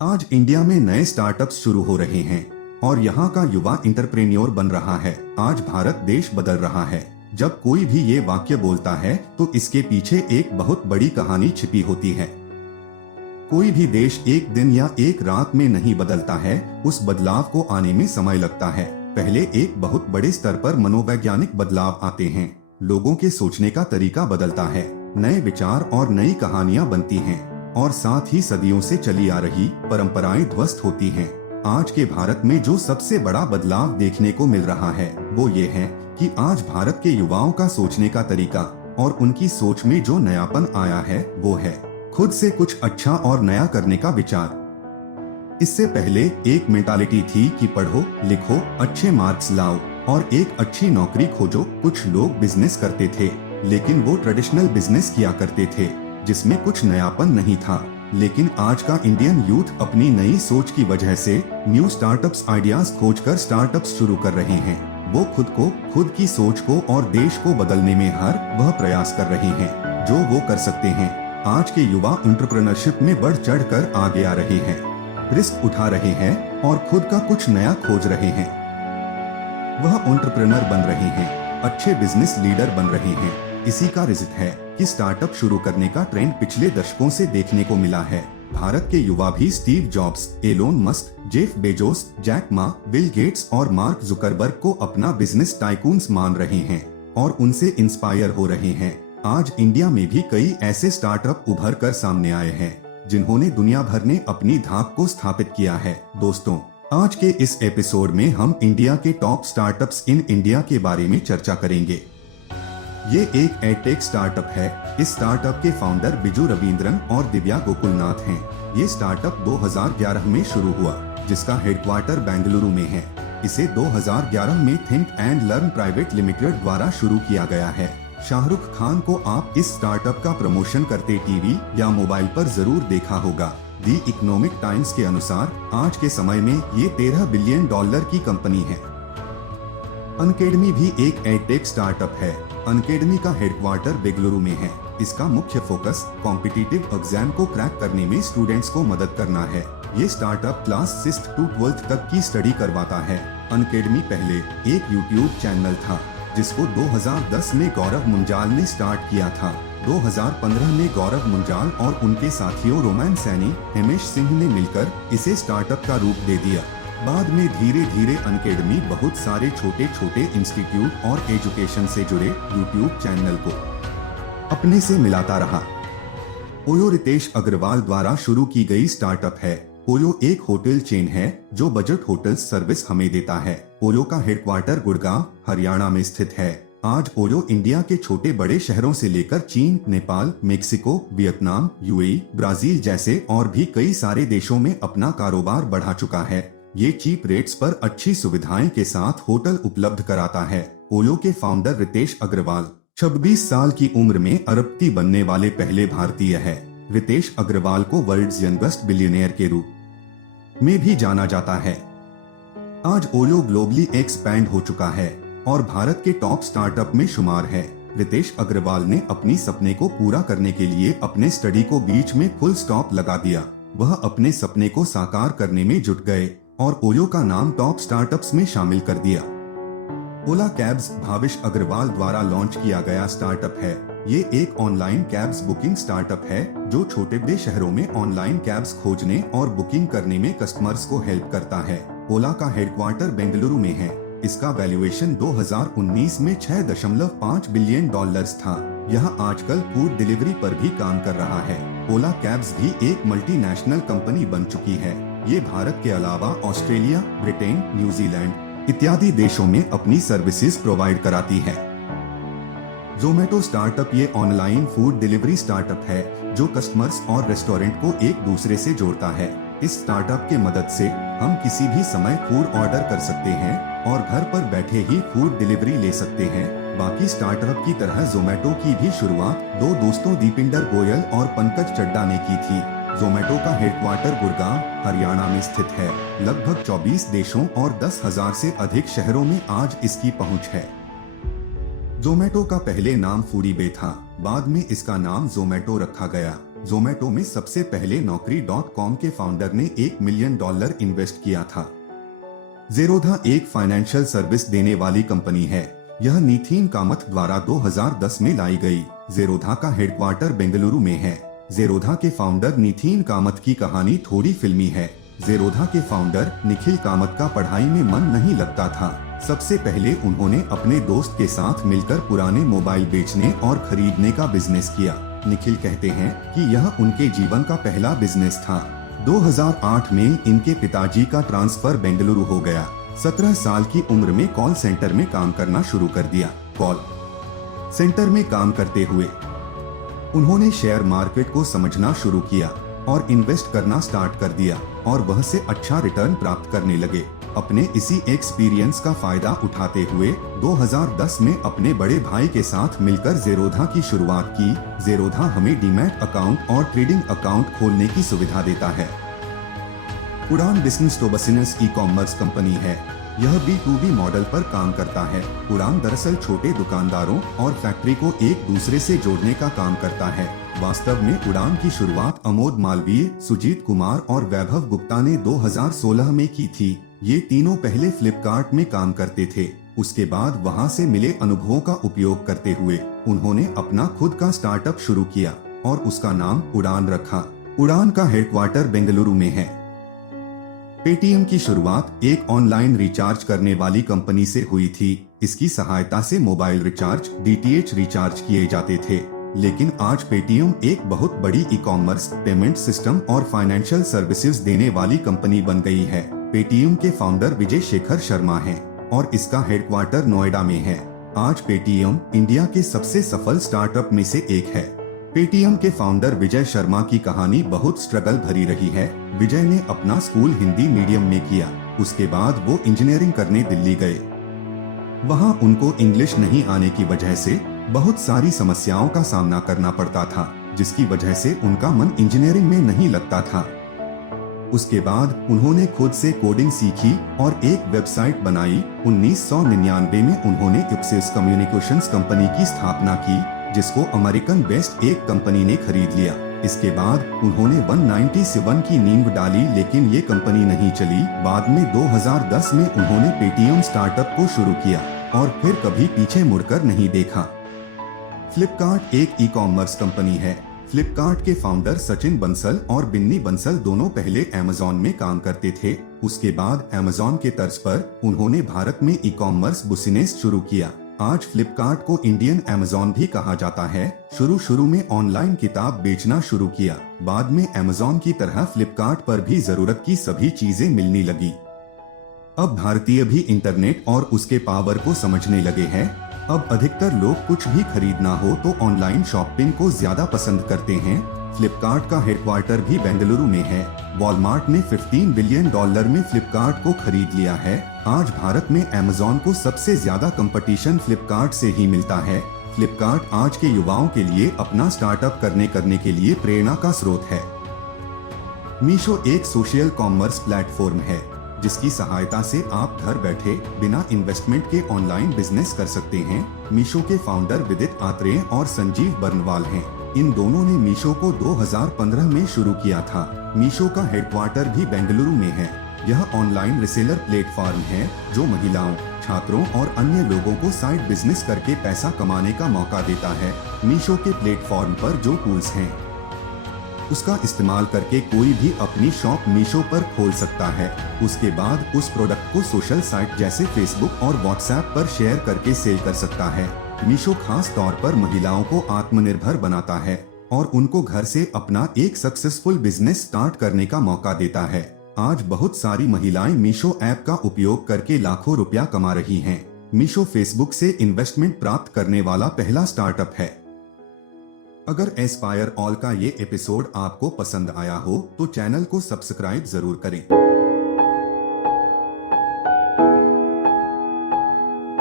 आज इंडिया में नए स्टार्टअप्स शुरू हो रहे हैं और यहाँ का युवा इंटरप्रेन्योर बन रहा है। आज भारत देश बदल रहा है। जब कोई भी ये वाक्य बोलता है तो इसके पीछे एक बहुत बड़ी कहानी छिपी होती है। कोई भी देश एक दिन या एक रात में नहीं बदलता है, उस बदलाव को आने में समय लगता है। पहले एक बहुत बड़े स्तर पर मनोवैज्ञानिक बदलाव आते हैं, लोगों के सोचने का तरीका बदलता है, नए विचार और नई कहानियां बनती हैं और साथ ही सदियों से चली आ रही परंपराएं ध्वस्त होती हैं। आज के भारत में जो सबसे बड़ा बदलाव देखने को मिल रहा है वो ये है कि आज भारत के युवाओं का सोचने का तरीका और उनकी सोच में जो नयापन आया है वो है खुद से कुछ अच्छा और नया करने का विचार। इससे पहले एक मेंटालिटी थी कि पढ़ो लिखो, अच्छे मार्क्स लाओ और एक अच्छी नौकरी खोजो। कुछ लोग बिजनेस करते थे, लेकिन वो ट्रेडिशनल बिजनेस किया करते थे जिसमें कुछ नयापन नहीं था। लेकिन आज का इंडियन यूथ अपनी नई सोच की वजह से न्यू स्टार्टअप्स आइडियाज खोजकर स्टार्टअप्स शुरू कर रहे हैं। वो खुद को, खुद की सोच को और देश को बदलने में हर वह प्रयास कर रहे हैं जो वो कर सकते हैं। आज के युवा एंटरप्रेन्योरशिप में बढ़ चढ़ कर आगे आ रहे हैं, रिस्क उठा रहे हैं और खुद का कुछ नया खोज रहे हैं। वह एंटरप्रेन्योर बन रहे हैं, अच्छे बिजनेस लीडर बन रहे हैं। इसी का रिजल्ट है कि स्टार्टअप शुरू करने का ट्रेंड पिछले दशकों से देखने को मिला है। भारत के युवा भी Steve Jobs, Elon Musk, Jeff Bezos, Jack Ma, Bill Gates और मार्क जुकरबर्ग को अपना बिजनेस टाइकून्स मान रहे हैं और उनसे इंस्पायर हो रहे हैं। आज इंडिया में भी कई ऐसे स्टार्टअप उभर कर सामने आए हैं जिन्होंने दुनिया भर में अपनी धाक को स्थापित किया है। दोस्तों, आज के इस एपिसोड में हम इंडिया के टॉप स्टार्टअप्स इन इंडिया के बारे में चर्चा करेंगे। ये एक एडटेक स्टार्टअप है। इस स्टार्टअप के फाउंडर बिजू रविंद्रन और दिव्या गोकुलनाथ हैं। ये स्टार्टअप 2011 में शुरू हुआ, जिसका हेडक्वार्टर बेंगलुरु में है। इसे 2011 में think and learn private limited द्वारा शुरू किया गया है। शाहरुख खान को आप इस स्टार्टअप का प्रमोशन करते टीवी या मोबाइल पर जरूर देखा होगा। दी इकोनॉमिक टाइम्स के अनुसार आज के समय में ये $13 बिलियन की कंपनी है। अनकेडमी भी एक एडटेक स्टार्टअप है। अनकेडमी का हेडक्वार्टर बेंगलुरु में है। इसका मुख्य फोकस कॉम्पिटिटिव एग्जाम को क्रैक करने में स्टूडेंट्स को मदद करना है। ये स्टार्टअप क्लास 6 to 12 तक की स्टडी करवाता है। अनकेडमी पहले एक यूट्यूब चैनल था जिसको 2010 में गौरव मुंजाल ने स्टार्ट किया था। 2015 में गौरव मुंजाल और उनके साथियों रोमान सैनी, हिमेश सिंह ने मिलकर इसे स्टार्टअप का रूप दे दिया। बाद में धीरे धीरे अनकेडमी बहुत सारे छोटे छोटे इंस्टीट्यूट और एजुकेशन से जुड़े यूट्यूब चैनल को अपने से मिलाता रहा। ओयो रितेश अग्रवाल द्वारा शुरू की गई स्टार्टअप है। ओयो एक होटल चेन है जो बजट होटल सर्विस हमें देता है। ओयो का हेडक्वार्टर गुड़गांव, हरियाणा में स्थित है। आज ओयो इंडिया के छोटे बड़े शहरों से लेकर चीन, Nepal, Mexico, Vietnam, UAE, Brazil जैसे और भी कई सारे देशों में अपना कारोबार बढ़ा चुका है। ये चीप रेट्स पर अच्छी सुविधाएं के साथ होटल उपलब्ध कराता है। ओयो के फाउंडर रितेश अग्रवाल 26 साल की उम्र में अरबपति बनने वाले पहले भारतीय है। रितेश अग्रवाल को वर्ल्ड्स यंगेस्ट बिलियनियर के रूप में भी जाना जाता है। आज ओयो ग्लोबली एक्सपैंड हो चुका है और भारत के टॉप स्टार्टअप में शुमार है। रितेश अग्रवाल ने अपनी सपने को पूरा करने के लिए अपने स्टडी को बीच में फुल स्टॉप लगा दिया। वह अपने सपने को साकार करने में जुट गए और ओयो का नाम टॉप स्टार्टअप्स में शामिल कर दिया। ओला कैब्स भाविश अग्रवाल द्वारा लॉन्च किया गया स्टार्टअप है। ये एक ऑनलाइन कैब्स बुकिंग स्टार्टअप है जो छोटे बड़े शहरों में ऑनलाइन कैब्स खोजने और बुकिंग करने में कस्टमर्स को हेल्प करता है। ओला का हेडक्वार्टर बेंगलुरु में है। इसका वैल्यूएशन 2019 में $6.5 बिलियन था। यह आजकल फूड डिलीवरी पर भी काम कर रहा है। ओला कैब्स भी एक मल्टीनेशनल कंपनी बन चुकी है। ये भारत के अलावा ऑस्ट्रेलिया, ब्रिटेन, न्यूजीलैंड इत्यादि देशों में अपनी सर्विसेज प्रोवाइड कराती है। जोमेटो स्टार्टअप ये ऑनलाइन फूड डिलीवरी स्टार्टअप है जो कस्टमर्स और रेस्टोरेंट को एक दूसरे से जोड़ता है। इस स्टार्टअप के मदद से हम किसी भी समय फूड ऑर्डर कर सकते हैं और घर पर बैठे ही फूड डिलीवरी ले सकते हैं। बाकी स्टार्टअप की तरह जोमेटो की भी शुरुआत दो दोस्तों दीपिंदर गोयल और पंकज चड्डा ने की थी। जोमेटो का हेडक्वार्टर गुड़गांव, हरियाणा में स्थित है। लगभग 24 देशों और 10,000 से अधिक शहरों में आज इसकी पहुंच है। जोमेटो का पहले नाम फूडीबे था, बाद में इसका नाम जोमेटो रखा गया। जोमेटो में सबसे पहले नौकरी.com के फाउंडर ने $1 मिलियन इन्वेस्ट किया था। ज़ेरोधा एक फाइनेंशियल सर्विस देने वाली कंपनी है। यह नितिन कामत द्वारा 2010 में लाई गई। ज़ेरोधा का हेडक्वार्टर बेंगलुरु में है। ज़ेरोधा के फाउंडर नितिन कामत की कहानी थोड़ी फिल्मी है। ज़ेरोधा के फाउंडर निखिल कामत का पढ़ाई में मन नहीं लगता था। सबसे पहले उन्होंने अपने दोस्त के साथ मिलकर पुराने मोबाइल बेचने और खरीदने का बिजनेस किया। निखिल कहते हैं कि यह उनके जीवन का पहला बिजनेस था। 2008 में इनके पिताजी का ट्रांसफर बेंगलुरु हो गया। 17 साल की उम्र में कॉल सेंटर में काम करना शुरू कर दिया। कॉल सेंटर में काम करते हुए उन्होंने शेयर मार्केट को समझना शुरू किया और इन्वेस्ट करना स्टार्ट कर दिया और वह से अच्छा रिटर्न प्राप्त करने लगे। अपने इसी एक्सपीरियंस का फायदा उठाते हुए 2010 में अपने बड़े भाई के साथ मिलकर ज़ेरोधा की शुरुआत की। ज़ेरोधा हमें डीमैट अकाउंट और ट्रेडिंग अकाउंट खोलने की सुविधा देता है। Udaan business to business e-commerce company है। यह B2B मॉडल पर काम करता है। उड़ान दरअसल छोटे दुकानदारों और फैक्ट्री को एक दूसरे से जोड़ने का काम करता है। वास्तव में उड़ान की शुरुआत अमोद मालवीय, सुजीत कुमार और वैभव गुप्ता ने 2016 में की थी। ये तीनों पहले फ्लिपकार्ट में काम करते थे। उसके बाद वहां से मिले अनुभवों का उपयोग करते हुए उन्होंने अपना खुद का स्टार्टअप शुरू किया और उसका नाम उड़ान रखा। उड़ान का हेडक्वार्टर बेंगलुरु में है। पेटीएम की शुरुआत एक ऑनलाइन रिचार्ज करने वाली कंपनी से हुई थी। इसकी सहायता से मोबाइल रिचार्ज, DTH रिचार्ज किए जाते थे। लेकिन आज पेटीएम एक बहुत बड़ी ई-कॉमर्स, पेमेंट सिस्टम और फाइनेंशियल सर्विसेज देने वाली कंपनी बन गई है। पेटीएम के फाउंडर विजय शेखर शर्मा हैं और इसका हेडक्वार्टर नोएडा में है। आज पेटीएम इंडिया के सबसे सफल स्टार्टअप में से एक है। पेटीएम के फाउंडर विजय शर्मा की कहानी बहुत स्ट्रगल भरी रही है। विजय ने अपना स्कूल हिंदी मीडियम में किया। उसके बाद वो इंजीनियरिंग करने दिल्ली गए। वहाँ उनको इंग्लिश नहीं आने की वजह से बहुत सारी समस्याओं का सामना करना पड़ता था, जिसकी वजह से उनका मन इंजीनियरिंग में नहीं लगता था। उसके बाद उन्होंने खुद से कोडिंग सीखी और एक वेबसाइट बनाई। 1999 में उन्होंने यूप्सिस कम्युनिकेशंस कंपनी की स्थापना की, जिसको अमेरिकन बेस्ट एक कंपनी ने खरीद लिया। इसके बाद उन्होंने 197 की नींव डाली, लेकिन ये कंपनी नहीं चली। बाद में 2010 में उन्होंने पेटीएम स्टार्टअप को शुरू किया और फिर कभी पीछे मुड़कर नहीं देखा। फ्लिपकार्ट एक ई-कॉमर्स कंपनी है। फ्लिपकार्ट के फाउंडर सचिन बंसल और बिन्नी बंसल दोनों पहले अमेज़न में काम करते थे। उसके बाद अमेज़न के तर्ज पर उन्होंने भारत में ई-कॉमर्स बिजनेस शुरू किया। आज फ्लिपकार्ट को इंडियन अमेज़न भी कहा जाता है। शुरू में ऑनलाइन किताब बेचना शुरू किया। बाद में अमेज़न की तरह फ्लिपकार्ट पर भी जरूरत की सभी चीजें मिलने लगी। अब भारतीय भी इंटरनेट और उसके पावर को समझने लगे हैं। अब अधिकतर लोग कुछ भी खरीदना हो तो ऑनलाइन शॉपिंग को ज्यादा पसंद करते हैं। फ्लिपकार्ट का हेडक्वार्टर भी बेंगलुरु में है। वॉलमार्ट ने $15 बिलियन में फ्लिपकार्ट को खरीद लिया है। आज भारत में अमेज़न को सबसे ज्यादा कंपटीशन फ्लिपकार्ट से ही मिलता है। फ्लिपकार्ट आज के युवाओं के लिए अपना स्टार्टअप करने के लिए प्रेरणा का स्रोत है। मीशो एक सोशल कॉमर्स प्लेटफॉर्म है, जिसकी सहायता से आप घर बैठे बिना इन्वेस्टमेंट के ऑनलाइन बिजनेस कर सकते हैं। मीशो के फाउंडर विदित आत्रेय और संजीव बर्नवाल हैं। इन दोनों ने मीशो को 2015 में शुरू किया था। मीशो का हेडक्वार्टर भी बेंगलुरु में है। यह ऑनलाइन रिसेलर प्लेटफॉर्म है जो महिलाओं, छात्रों और अन्य लोगों को साइड बिजनेस करके पैसा कमाने का मौका देता है। मीशो के प्लेटफॉर्म पर जो टूल्स हैं, उसका इस्तेमाल करके कोई भी अपनी शॉप मीशो पर खोल सकता है। उसके बाद उस प्रोडक्ट को सोशल साइट जैसे फेसबुक और व्हाट्सएप पर शेयर करके सेल कर सकता है। मीशो खास तौर पर महिलाओं को आत्मनिर्भर बनाता है और उनको घर से अपना एक सक्सेसफुल बिजनेस स्टार्ट करने का मौका देता है। आज बहुत सारी महिलाएं मीशो ऐप का उपयोग करके लाखों रुपया कमा रही हैं। मीशो फेसबुक से इन्वेस्टमेंट प्राप्त करने वाला पहला स्टार्टअप है। अगर एस्पायर ऑल का ये एपिसोड आपको पसंद आया हो तो चैनल को सब्सक्राइब जरूर करें।